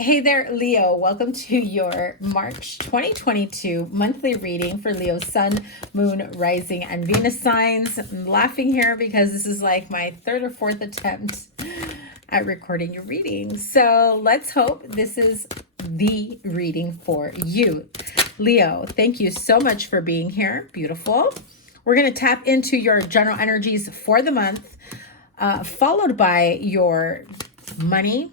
Hey there, Leo. Welcome to your March 2022 monthly reading for Leo Sun, Moon, Rising, and Venus signs. I'm laughing here because this is like my third or fourth attempt at recording your reading. So let's hope this is the reading for you. Leo, thank you so much for being here. Beautiful. We're going to tap into your general energies for the month, followed by your money,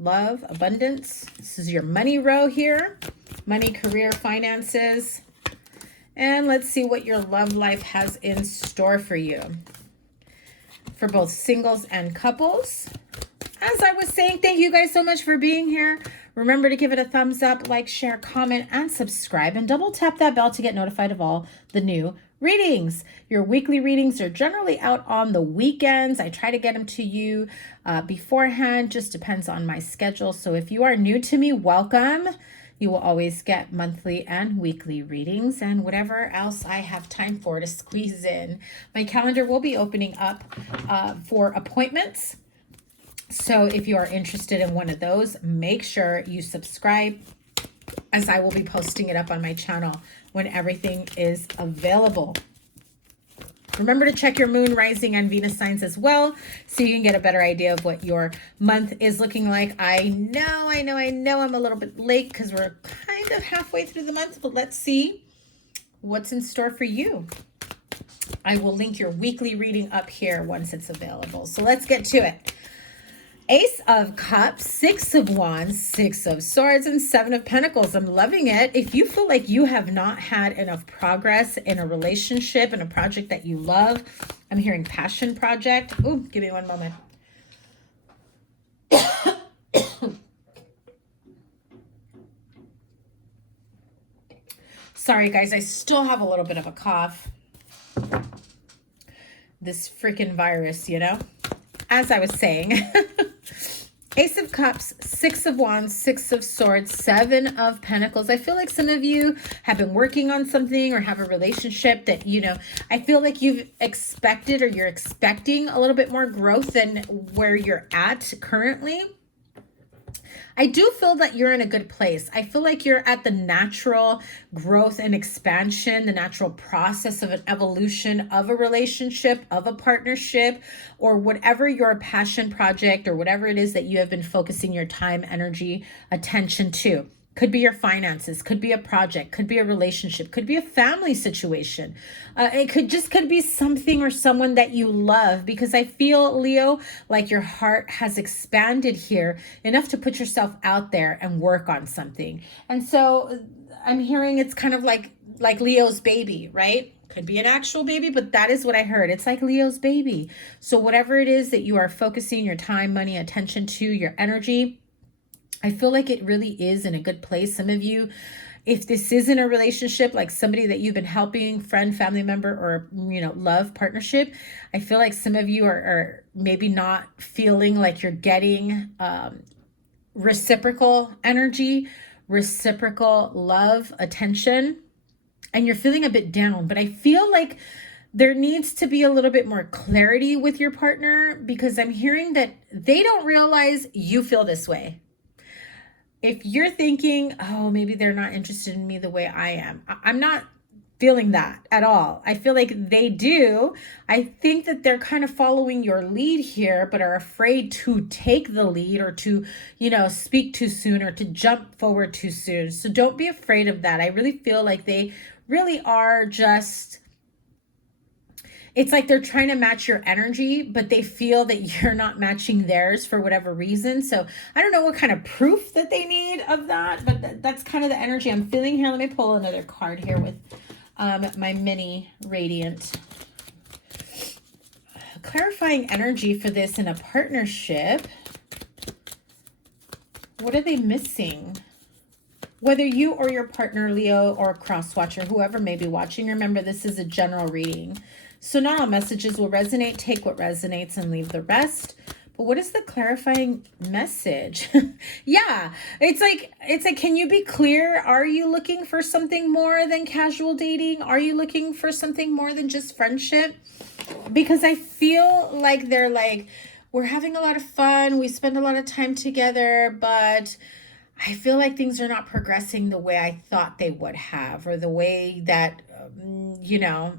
love, abundance. This is your money row here. Money, career, finances. And let's see what your love life has in store for you. For both singles and couples. As I was saying, thank you guys so much for being here. Remember to give it a thumbs up, like, share, comment, and subscribe. And double tap that bell to get notified of all the new readings. Your weekly readings are generally out on the weekends. I try to get them to you beforehand. Just depends on my schedule. So if you are new to me, welcome. You will always get monthly and weekly readings and whatever else I have time for to squeeze in. My calendar will be opening up for appointments. So if you are interested in one of those, make sure you subscribe, as I will be posting it up on my channel when everything is available. Remember to check your moon, rising, and Venus signs as well, so you can get a better idea of what your month is looking like. I know I'm a little bit late because we're kind of halfway through the month, but let's see what's in store for you. I will link your weekly reading up here once it's available. So let's get to it. Ace of Cups, Six of Wands, Six of Swords, and Seven of Pentacles. I'm loving it. If you feel like you have not had enough progress in a relationship, in a project that you love, I'm hearing passion project. Oh, give me one moment. Sorry, guys. I still have a little bit of a cough. This freaking virus, you know? As I was saying, Ace of Cups, Six of Wands, Six of Swords, Seven of Pentacles. I feel like some of you have been working on something or have a relationship that, you know, I feel like you've expected or you're expecting a little bit more growth than where you're at currently. I do feel that you're in a good place. I feel like you're at the natural growth and expansion, the natural process of an evolution of a relationship, of a partnership, or whatever your passion project or whatever it is that you have been focusing your time, energy, attention to. Could be your finances, could be a project, could be a relationship, could be a family situation. It could be something or someone that you love, because I feel, Leo, like your heart has expanded here enough to put yourself out there and work on something. And so I'm hearing it's kind of like Leo's baby, right? Could be an actual baby, but that is what I heard. It's like Leo's baby. So whatever it is that you are focusing your time, money, attention to, your energy, I feel like it really is in a good place. Some of you, if this isn't a relationship, like somebody that you've been helping, friend, family member, or, you know, love, partnership, I feel like some of you are maybe not feeling like you're getting reciprocal energy, reciprocal love, attention, and you're feeling a bit down. But I feel like there needs to be a little bit more clarity with your partner, because I'm hearing that they don't realize you feel this way. If you're thinking, oh, maybe they're not interested in me the way I am, I'm not feeling that at all. I feel like they do. I think that they're kind of following your lead here, but are afraid to take the lead or to, you know, speak too soon or to jump forward too soon. So don't be afraid of that. I really feel like they really are just, it's like they're trying to match your energy, but they feel that you're not matching theirs for whatever reason. So I don't know what kind of proof that they need of that, but that's kind of the energy I'm feeling here. Let me pull another card here with my mini radiant. Clarifying energy for this in a partnership. What are they missing? Whether you or your partner, Leo, or a cross watcher, whoever may be watching, remember this is a general reading. So not all messages will resonate. Take what resonates and leave the rest. But what is the clarifying message? Yeah, it's like, can you be clear? Are you looking for something more than casual dating? Are you looking for something more than just friendship? Because I feel like they're like, we're having a lot of fun. We spend a lot of time together, but I feel like things are not progressing the way I thought they would have, or the way that, you know,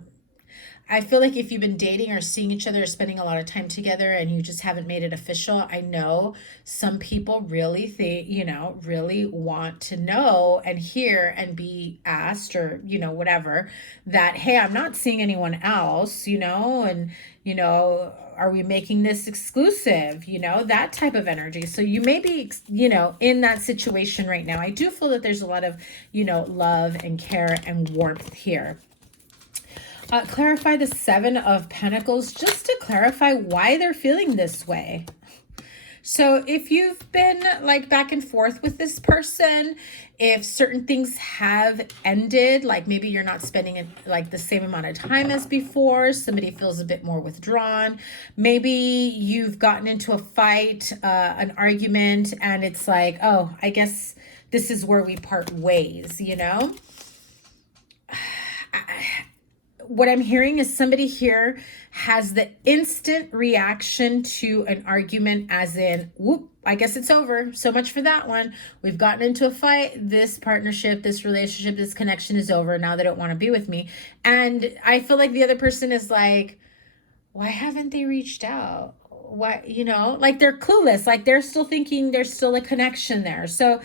I feel like if you've been dating or seeing each other or spending a lot of time together and you just haven't made it official, I know some people really think, you know, really want to know and hear and be asked, or, you know, whatever, that, hey, I'm not seeing anyone else, you know, and, you know, are we making this exclusive, you know, that type of energy. So you may be, you know, in that situation right now. I do feel that there's a lot of, you know, love and care and warmth here. Clarify the Seven of Pentacles, just to clarify why they're feeling this way. So if you've been like back and forth with this person, if certain things have ended, like maybe you're not spending like the same amount of time as before, somebody feels a bit more withdrawn, maybe you've gotten into a fight, an argument, and it's like, oh, I guess this is where we part ways, you know? What I'm hearing is somebody here has the instant reaction to an argument, as in, whoop, I guess it's over. So much for that one. We've gotten into a fight. This partnership, this relationship, this connection is over. Now they don't want to be with me. And I feel like the other person is like, why haven't they reached out? Why, you know, like they're clueless, like they're still thinking there's still a connection there. So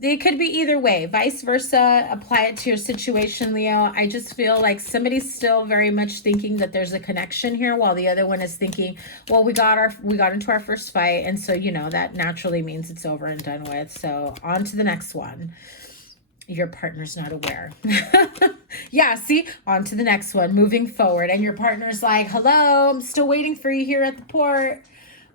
it could be either way, vice versa. Apply it to your situation, Leo. I just feel like somebody's still very much thinking that there's a connection here, while the other one is thinking, well, we got into our first fight, and so, you know, that naturally means it's over and done with. So on to the next one. Your partner's not aware. Yeah, see, on to the next one, moving forward. And your partner's like, hello, I'm still waiting for you here at the port.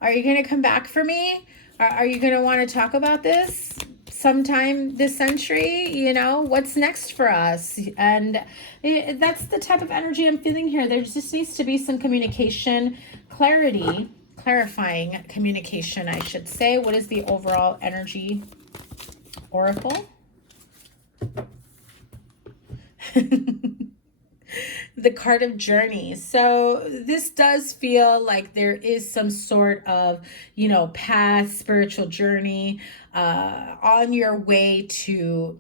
Are you going to come back for me? Are you going to want to talk about this sometime this century? You know, what's next for us? And that's the type of energy I'm feeling here. There just needs to be some communication, clarity, clarifying communication, I should say. What is the overall energy oracle? The card of journey. So this does feel like there is some sort of, you know, path, spiritual journey on your way to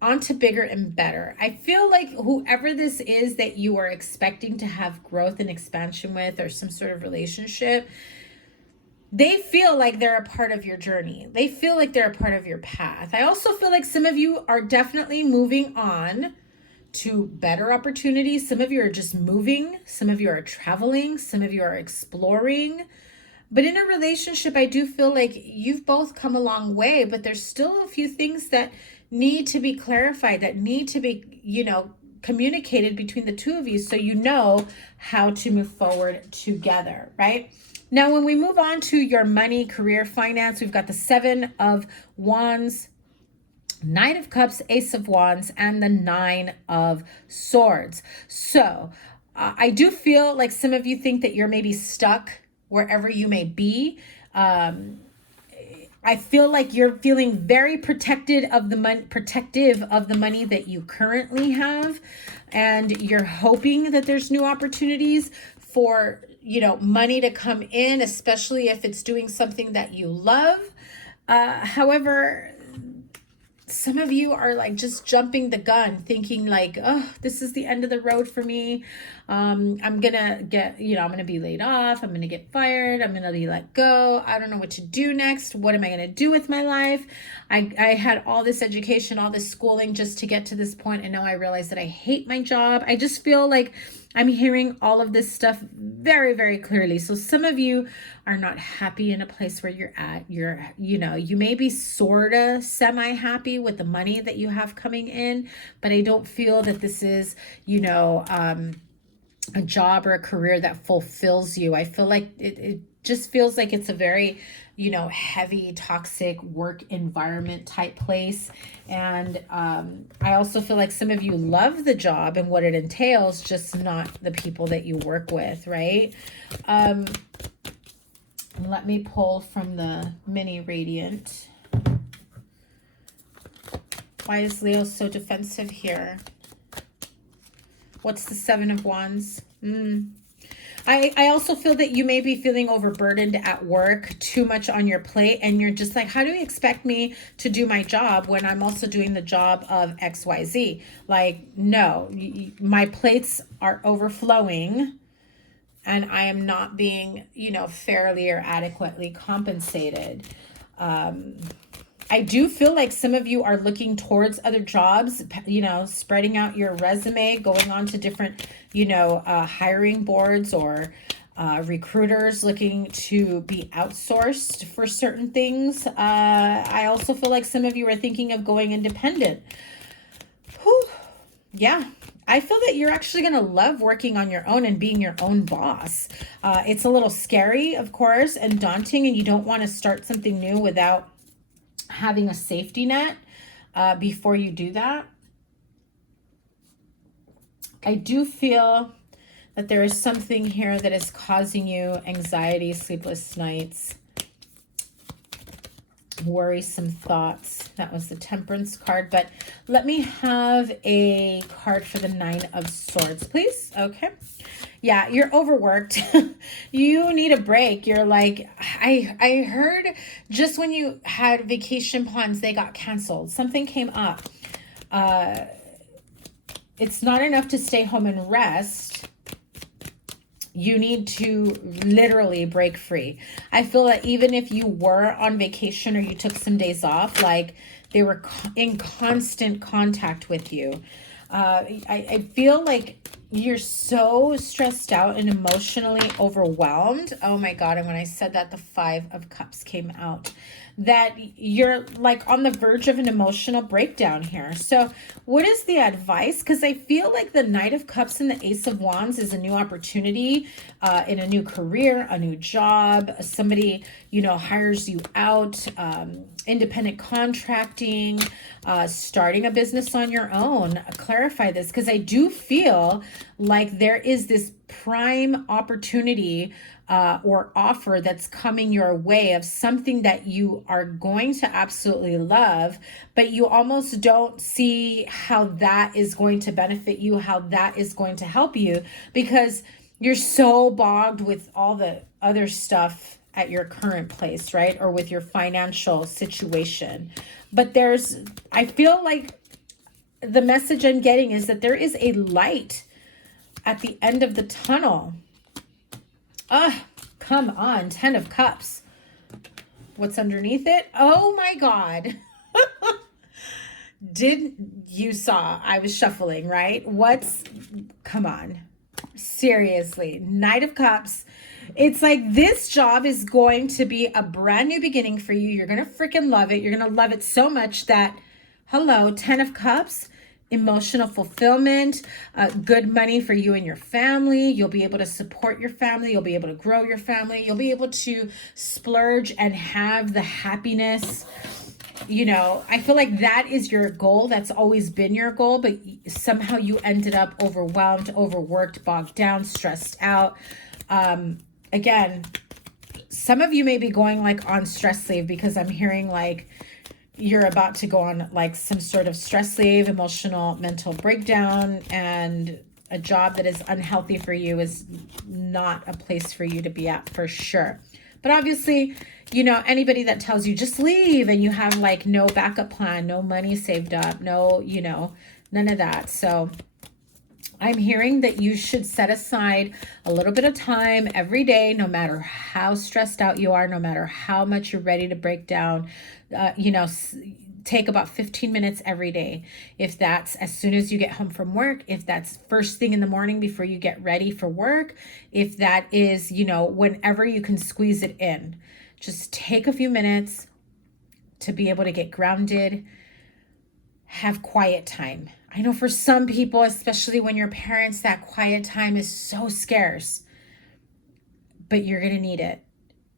onto bigger and better. I feel like whoever this is that you are expecting to have growth and expansion with, or some sort of relationship, they feel like they're a part of your journey. They feel like they're a part of your path. I also feel like some of you are definitely moving on to better opportunities. Some of you are just moving. Some of you are traveling. Some of you are exploring. But in a relationship, I do feel like you've both come a long way, but there's still a few things that need to be clarified, that need to be, you know, communicated between the two of you, so you know how to move forward together, right? Now, when we move on to your money, career, finance, we've got the Seven of Wands, Nine of Cups, Ace of Wands, and the Nine of Swords. So I do feel like some of you think that you're maybe stuck wherever you may be. I feel like you're feeling very protective of the money that you currently have, and you're hoping that there's new opportunities for, you know, money to come in, especially if it's doing something that you love. However, some of you are like just jumping the gun, thinking like, oh, this is the end of the road for me. I'm gonna get, you know, I'm gonna be laid off. I'm gonna get fired. I'm gonna be let go. I don't know what to do next. What am I gonna do with my life? I had all this education, all this schooling just to get to this point, and now I realize that I hate my job. I just feel like I'm hearing all of this stuff very, very clearly. So some of you are not happy in a place where you're at. You're, you know, you may be sort of semi-happy with the money that you have coming in, but I don't feel that this is, you know, a job or a career that fulfills you. I feel like it just feels like it's a very, you know, heavy, toxic work environment type place. And I also feel like some of you love the job and what it entails, just not the people that you work with, right? Let me pull from the mini radiant. Why is Leo so defensive here? What's the Seven of Wands? I also feel that you may be feeling overburdened at work, too much on your plate, and you're just like, how do you expect me to do my job when I'm also doing the job of XYZ? Like, no, my plates are overflowing and I am not being, you know, fairly or adequately compensated. I do feel like some of you are looking towards other jobs, you know, spreading out your resume, going on to different, you know, hiring boards or recruiters looking to be outsourced for certain things. I also feel like some of you are thinking of going independent. Whew. Yeah. I feel that you're actually going to love working on your own and being your own boss. It's a little scary, of course, and daunting, and you don't want to start something new without having a safety net before you do that. I do feel that there is something here that is causing you anxiety, sleepless nights, worrisome thoughts. That was the Temperance card, but let me have a card for the Nine of Swords, please. Okay. Yeah, you're overworked. You need a break. You're like, I heard just when you had vacation plans, they got canceled. Something came up. It's not enough to stay home and rest. You need to literally break free. I feel that even if you were on vacation or you took some days off, like they were in constant contact with you. I feel like you're so stressed out and emotionally overwhelmed. Oh my God. And when I said that, the Five of Cups came out. That you're like on the verge of an emotional breakdown here. So what is the advice? Because I feel like the Knight of Cups and the Ace of Wands is a new opportunity in a new career, a new job. Somebody, you know, hires you out, independent contracting, starting a business on your own. Clarify this, because I do feel like there is this prime opportunity or offer that's coming your way of something that you are going to absolutely love, but you almost don't see how that is going to benefit you, how that is going to help you, because you're so bogged with all the other stuff at your current place, right? Or with your financial situation. But I feel like the message I'm getting is that there is a light at the end of the tunnel. Come on, 10 of Cups. What's underneath it? Oh my God. You saw I was shuffling, right? Come on. Seriously, Knight of Cups. It's like this job is going to be a brand new beginning for you. You're going to freaking love it. You're going to love it so much that, hello, 10 of Cups. Emotional fulfillment, good money for you and your family. You'll be able to support your family. You'll be able to grow your family. You'll be able to splurge and have the happiness. You know, I feel like that is your goal. That's always been your goal, but somehow you ended up overwhelmed, overworked, bogged down, stressed out. Again, some of you may be going like on stress leave, because I'm hearing like you're about to go on like some sort of stress leave, emotional, mental breakdown, and a job that is unhealthy for you is not a place for you to be at for sure. But obviously, you know, anybody that tells you just leave and you have like no backup plan, no money saved up, no, you know, none of that. So I'm hearing that you should set aside a little bit of time every day, no matter how stressed out you are, no matter how much you're ready to break down, you know, take about 15 minutes every day. If that's as soon as you get home from work, if that's first thing in the morning before you get ready for work, if that is, you know, whenever you can squeeze it in, just take a few minutes to be able to get grounded, have quiet time. I know for some people, especially when you're parents, that quiet time is so scarce, but you're going to need it.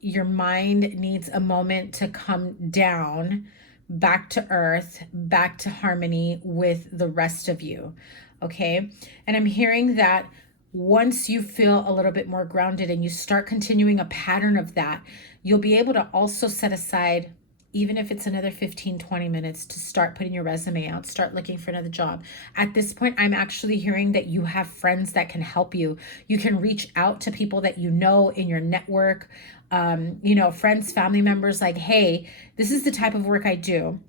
Your mind needs a moment to come down, back to earth, back to harmony with the rest of you. Okay. And I'm hearing that once you feel a little bit more grounded and you start continuing a pattern of that, you'll be able to also set aside even if it's another 15, 20 minutes to start putting your resume out, start looking for another job. At this point, I'm actually hearing that you have friends that can help you. You can reach out to people that you know in your network, you know, friends, family members, like, hey, this is the type of work I do.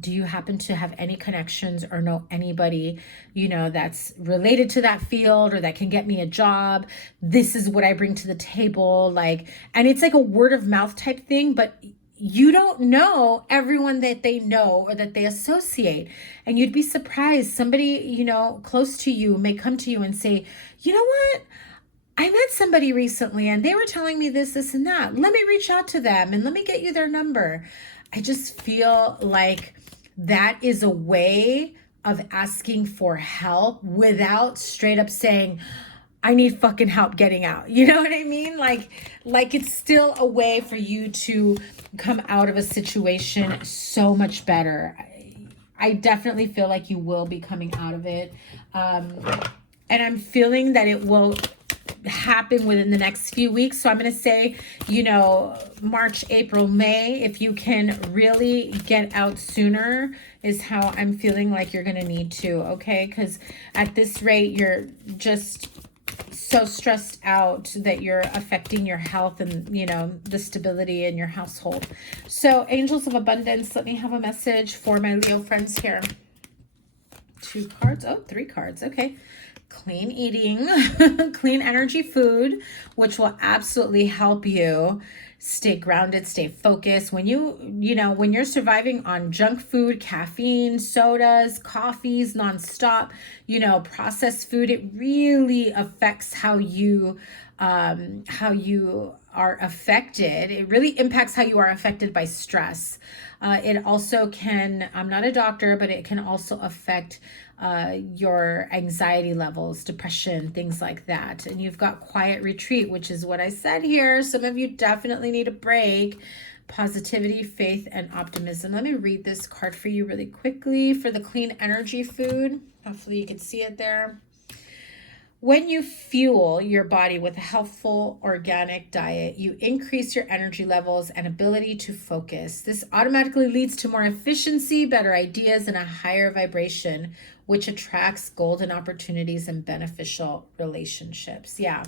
Do you happen to have any connections or know anybody, you know, that's related to that field or that can get me a job? This is what I bring to the table. Like, and it's like a word of mouth type thing, but you don't know everyone that they know or that they associate. And you'd be surprised. Somebody, you know, close to you may come to you and say, you know what? I met somebody recently and they were telling me this, this, and that. Let me reach out to them and let me get you their number. I just feel like that is a way of asking for help without straight up saying, I need fucking help getting out. You know what I mean? Like it's still a way for you to come out of a situation so much better. I definitely feel like you will be coming out of it. And I'm feeling that it will happen within the next few weeks. So I'm going to say, you know, March, April, May, if you can really get out sooner is how I'm feeling like you're going to need to. Okay. Because at this rate, you're just so stressed out that you're affecting your health and, you know, the stability in your household. So angels of abundance, let me have a message for my Leo friends here. 2 cards. Oh, 3 cards. Okay. Clean eating, clean energy food, which will absolutely help you stay grounded, stay focused. When when you're surviving on junk food, caffeine, sodas, coffees, nonstop, you know, processed food, it really affects how you are affected. It really impacts how you are affected by stress. It also can, I'm not a doctor, but it can also affect your anxiety levels, depression, things like that. And you've got quiet retreat, which is what I said here. Some of you definitely need a break. Positivity, faith, and optimism. Let me read this card for you really quickly for the clean energy food. Hopefully you can see it there. When you fuel your body with a healthful organic diet, you increase your energy levels and ability to focus. This automatically leads to more efficiency, better ideas, and a higher vibration, which attracts golden opportunities and beneficial relationships. Yeah,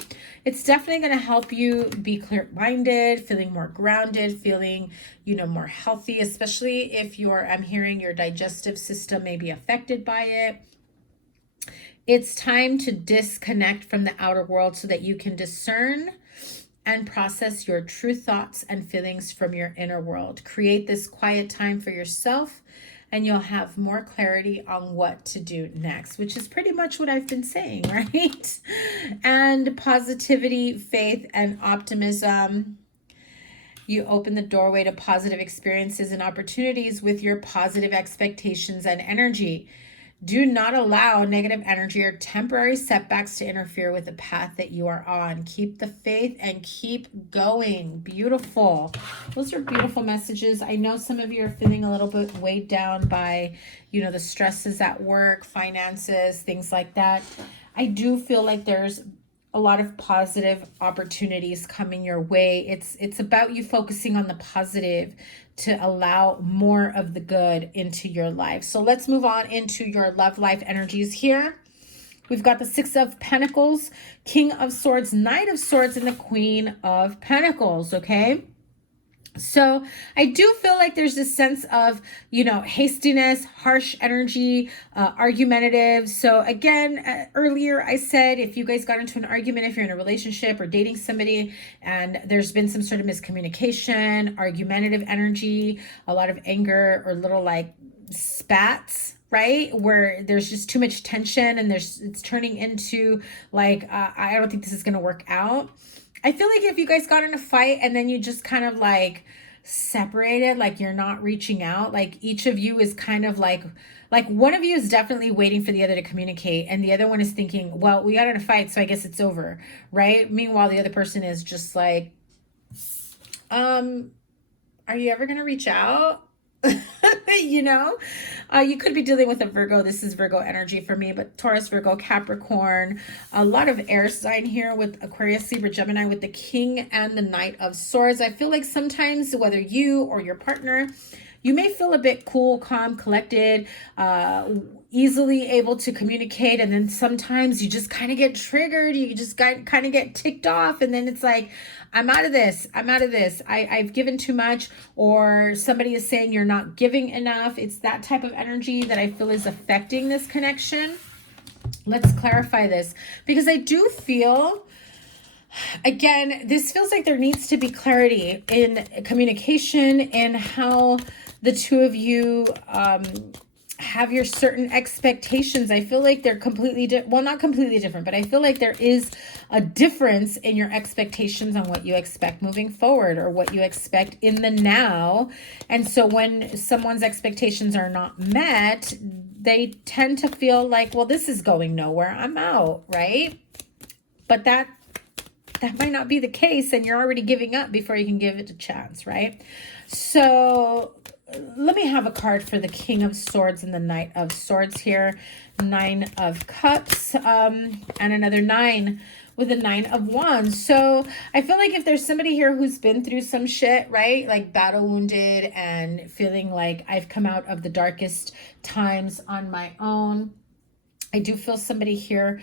it's definitely going to help you be clear-minded, feeling more grounded, feeling, you know, more healthy, especially if I'm hearing your digestive system may be affected by it. It's time to disconnect from the outer world so that you can discern and process your true thoughts and feelings from your inner world. Create this quiet time for yourself and you'll have more clarity on what to do next, which is pretty much what I've been saying, right? And positivity, faith, and optimism. You open the doorway to positive experiences and opportunities with your positive expectations and energy. Do not allow negative energy or temporary setbacks to interfere with the path that you are on. Keep the faith and keep going. Beautiful. Those are beautiful messages. I know some of you are feeling a little bit weighed down by, you know, the stresses at work, finances, things like that. I do feel like there's a lot of positive opportunities coming your way. It's about you focusing on the positive to allow more of the good into your life. So let's move on into your love life energies here. We've got the 6 of Pentacles, King of Swords, Knight of Swords, and the Queen of Pentacles, okay? So I do feel like there's this sense of, you know, hastiness, harsh energy, argumentative. So again, earlier I said, if you guys got into an argument, if you're in a relationship or dating somebody and there's been some sort of miscommunication, argumentative energy, a lot of anger or little like spats, right? Where there's just too much tension and it's turning into like, I don't think this is going to work out. I feel like if you guys got in a fight and then you just kind of like separated, like you're not reaching out, like each of you is kind of like one of you is definitely waiting for the other to communicate and the other one is thinking, well, we got in a fight, so I guess it's over, right? Meanwhile, the other person is just like, are you ever going to reach out? You know, you could be dealing with a Virgo. This is Virgo energy for me, but Taurus, Virgo, Capricorn, a lot of air sign here with Aquarius, Libra, Gemini, with the King and the Knight of Swords. I feel like sometimes, whether you or your partner, you may feel a bit cool, calm, collected, easily able to communicate. And then sometimes you just kind of get triggered. You just kind of get ticked off. And then it's like, I'm out of this. I'm out of this. I've given too much, or somebody is saying you're not giving enough. It's that type of energy that I feel is affecting this connection. Let's clarify this, because I do feel, again, this feels like there needs to be clarity in communication and how the two of you have your certain expectations. I feel like they're completely, well, not completely different, but I feel like there is a difference in your expectations on what you expect moving forward, or what you expect in the now. And so when someone's expectations are not met, they tend to feel like, well, this is going nowhere. I'm out, right? But that might not be the case, and you're already giving up before you can give it a chance, right? So let me have a card for the King of Swords and the Knight of Swords here. 9 of Cups, and another 9 with the 9 of Wands. So I feel like if there's somebody here who's been through some shit, right? Like battle wounded and feeling like I've come out of the darkest times on my own, I do feel somebody here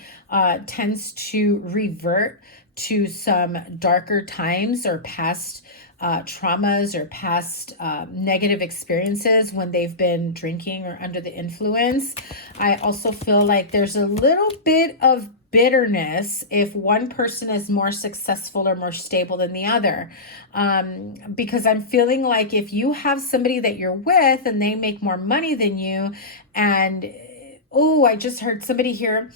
tends to revert to some darker times or past traumas or past negative experiences when they've been drinking or under the influence. I also feel like there's a little bit of bitterness if one person is more successful or more stable than the other. Because I'm feeling like if you have somebody that you're with and they make more money than you, and oh, I just heard somebody here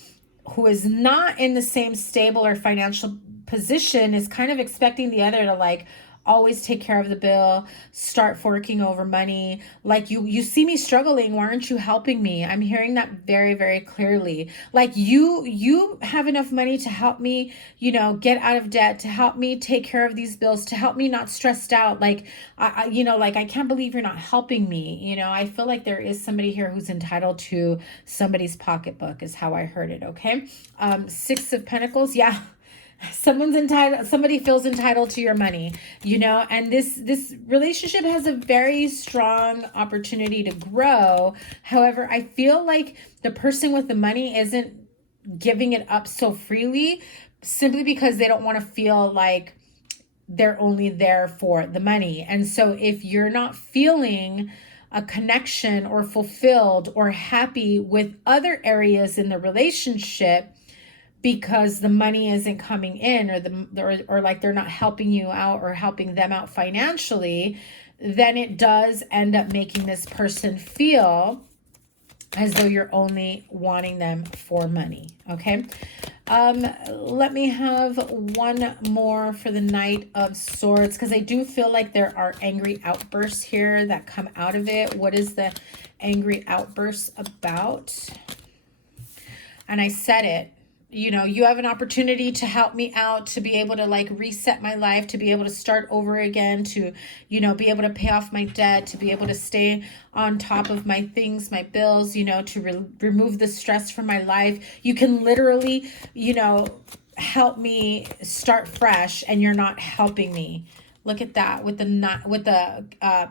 who is not in the same stable or financial position is kind of expecting the other to like always take care of the bill, start forking over money. Like, you see me struggling, why aren't you helping me? I'm hearing that very, very clearly. Like, you have enough money to help me, you know, get out of debt, to help me take care of these bills, to help me not stressed out. Like, you know, like, I can't believe you're not helping me. You know, I feel like there is somebody here who's entitled to somebody's pocketbook, is how I heard it. Okay. 6 of Pentacles. Yeah. Someone's entitled, somebody feels entitled to your money, you know, and this relationship has a very strong opportunity to grow. However, I feel like the person with the money isn't giving it up so freely, simply because they don't want to feel like they're only there for the money. And so if you're not feeling a connection or fulfilled or happy with other areas in the relationship, because the money isn't coming in, or like they're not helping you out or helping them out financially, then it does end up making this person feel as though you're only wanting them for money. Okay. Let me have one more for the Knight of Swords, because I do feel like there are angry outbursts here that come out of it. What is the angry outburst about? And I said it. You know, you have an opportunity to help me out, to be able to like reset my life, to be able to start over again, to, you know, be able to pay off my debt, to be able to stay on top of my things, my bills, you know, to remove the stress from my life. You can literally, you know, help me start fresh, and you're not helping me. Look at that with the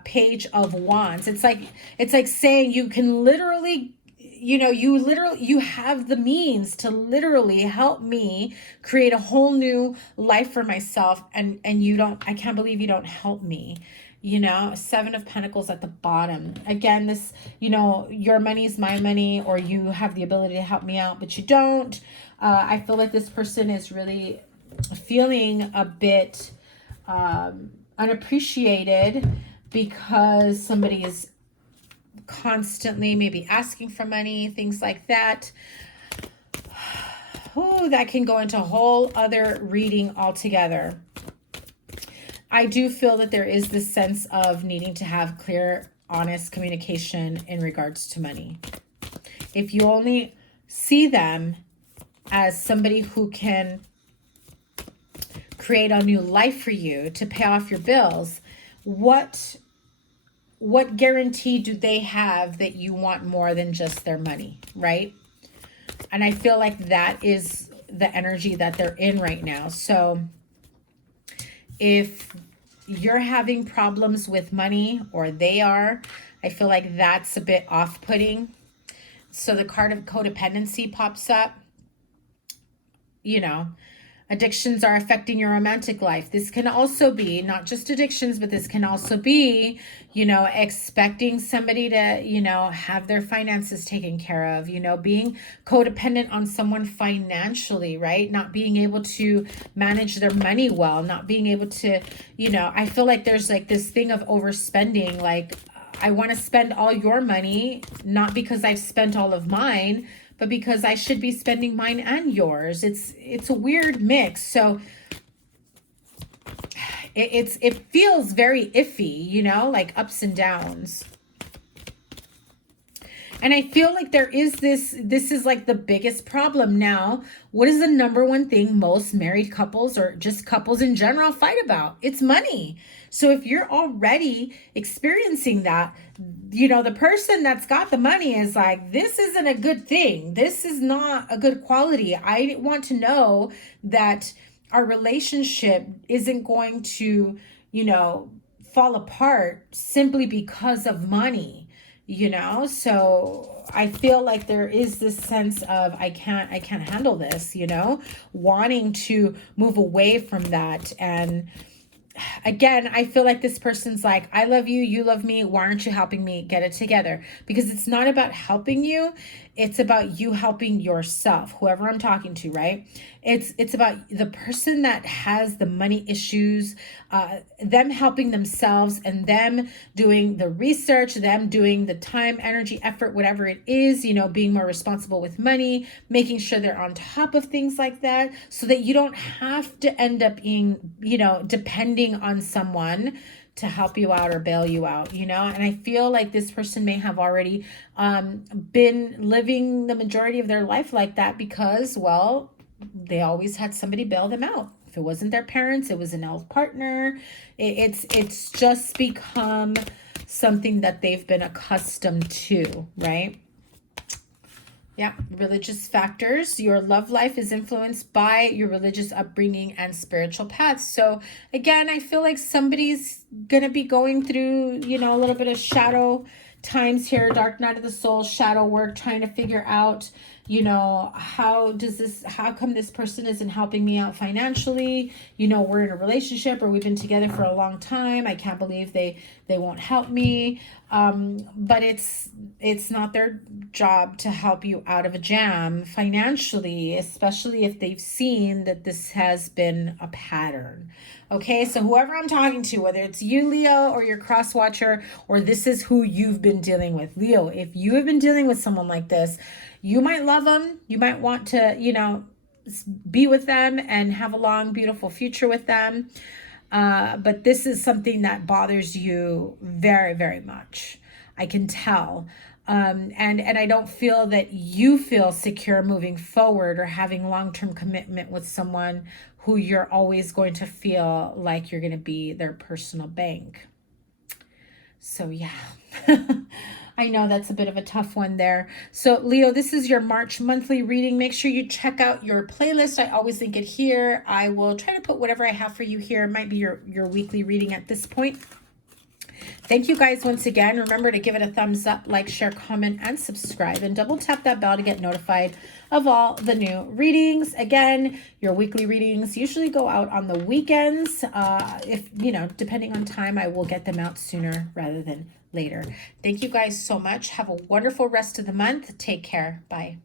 Page of Wands. It's like saying you can literally, you know, you have the means to literally help me create a whole new life for myself. And you don't, I can't believe you don't help me. You know, 7 of Pentacles at the bottom. Again, this, you know, your money is my money, or you have the ability to help me out, but you don't. I feel like this person is really feeling a bit unappreciated, because somebody is constantly maybe asking for money, things like that. Oh, that can go into a whole other reading altogether. I do feel that there is this sense of needing to have clear, honest communication in regards to money. If you only see them as somebody who can create a new life for you to pay off your bills, what what guarantee do they have that you want more than just their money, right? And I feel like that is the energy that they're in right now. So if you're having problems with money, or they are, I feel like that's a bit off-putting. So the card of codependency pops up. You know, addictions are affecting your romantic life. This can also be not just addictions, but this can also be, you know, expecting somebody to, you know, have their finances taken care of, you know, being codependent on someone financially, right? Not being able to manage their money well, not being able to, you know, I feel like there's like this thing of overspending. Like, I want to spend all your money, not because I've spent all of mine, but because I should be spending mine and yours. It's a weird mix. So it feels very iffy, you know, like ups and downs. And I feel like there is this is like the biggest problem now. What is the number one thing most married couples, or just couples in general, fight about? It's money. So if you're already experiencing that, you know, the person that's got the money is like, this isn't a good thing. This is not a good quality. I want to know that our relationship isn't going to, you know, fall apart simply because of money. You know, so I feel like there is this sense of I can't handle this, you know, wanting to move away from that. And again, I feel like this person's like, I love you, you love me, why aren't you helping me get it together? Because it's not about helping you, it's about you helping yourself, whoever I'm talking to, right? It's about the person that has the money issues, them helping themselves, and them doing the research, them doing the time, energy, effort, whatever it is, you know, being more responsible with money, making sure they're on top of things like that, so that you don't have to end up being, you know, depending on someone to help you out or bail you out, you know? And I feel like this person may have already been living the majority of their life like that because, well, they always had somebody bail them out. If it wasn't their parents, it was an elf partner. It's just become something that they've been accustomed to, right? Yeah, religious factors. Your love life is influenced by your religious upbringing and spiritual paths. So again, I feel like somebody's going to be going through, you know, a little bit of shadow times here, dark night of the soul, shadow work, trying to figure out, you know, how come this person isn't helping me out financially? You know, we're in a relationship, or we've been together for a long time. I can't believe they won't help me. But it's not their job to help you out of a jam financially, especially if they've seen that this has been a pattern. Okay, so whoever I'm talking to, whether it's you, Leo, or your cross watcher, or this is who you've been dealing with, Leo, if you have been dealing with someone like this, you might love them. You might want to, you know, be with them and have a long, beautiful future with them. But this is something that bothers you very, very much. I can tell. And I don't feel that you feel secure moving forward or having long-term commitment with someone who you're always going to feel like you're going to be their personal bank. So yeah, I know that's a bit of a tough one there. So Leo, this is your March monthly reading. Make sure you check out your playlist. I always link it here. I will try to put whatever I have for you here. It might be your weekly reading at this point. Thank you guys once again. Remember to give it a thumbs up, like, share, comment, and subscribe. And double tap that bell to get notified of all the new readings. Again, your weekly readings usually go out on the weekends. If, you know, depending on time, I will get them out sooner rather than later. Thank you guys so much. Have a wonderful rest of the month. Take care. Bye.